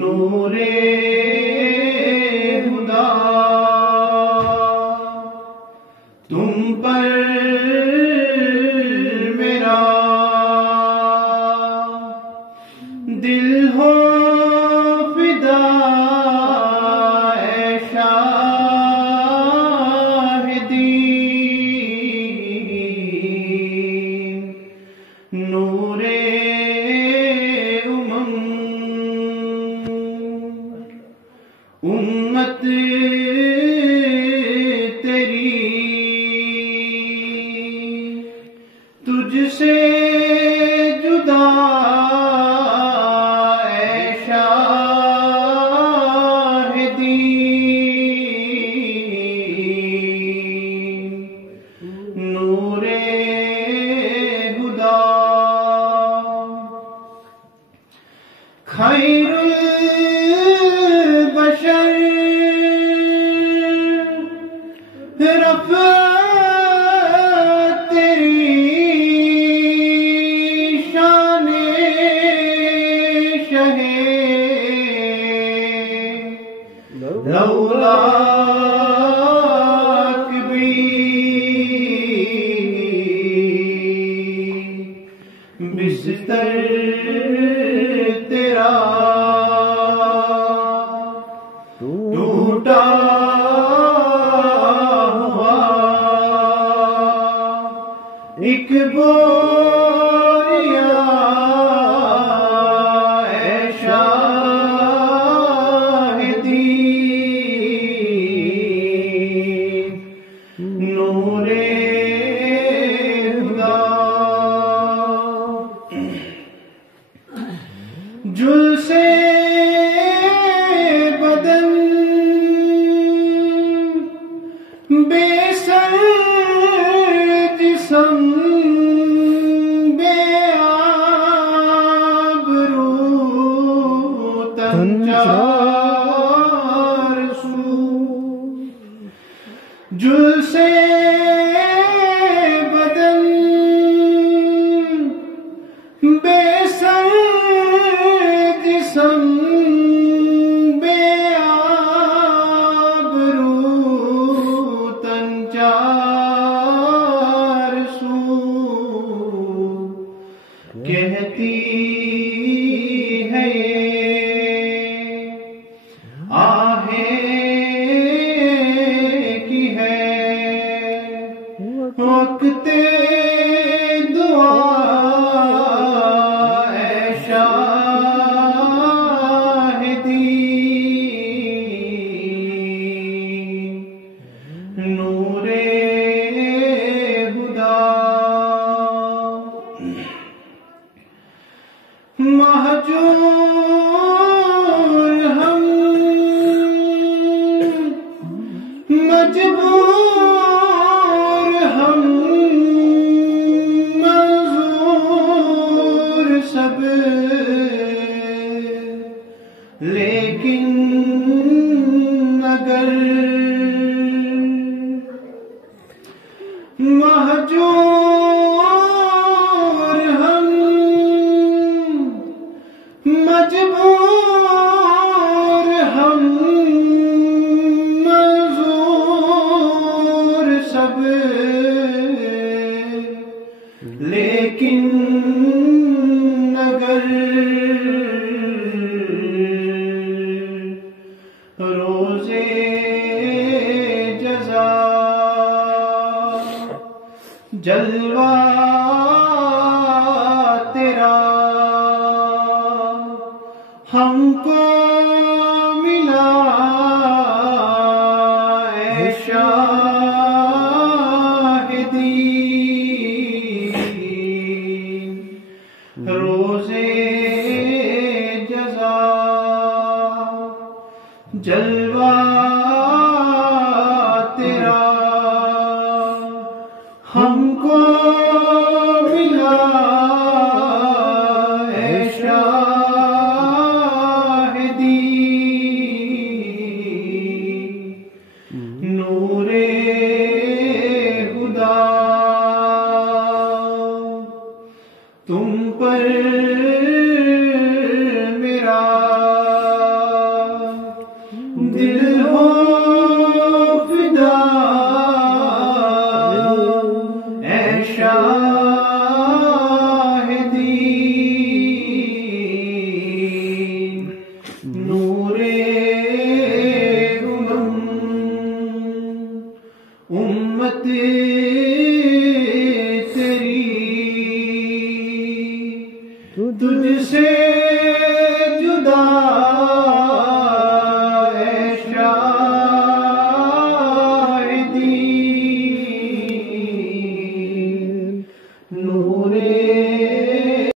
نور خدا تم پر میرا دل ہو فدا اے شاہدی نور امت تیری تجھ سے جدا اے شاہدی نور خدا خیر البشر رفعت تیری شان شہ لولاک بھی بستر تیرا ٹوٹا ایک بوریا اے شاہدی نور خدا جل سے بدن بے سر جسم بے آبرو تن چار سو جل سے بدن بے سر جسم بے آبرو تن چار سو کہتی ہے کی ہے وقت دعا اے شاہدی نور خدا مہجور ہم مجبور ہم منظور سب لیکن اگر مہجور ہم مجبور ہم منظور سب لیکن اگر روزے جزا جلوہ تیرا ہم کو ملا اے شاہدی روزے جزا جلوہ تیرا ہم کو ملا اے شاہدی نور خدا تم پر میرا امت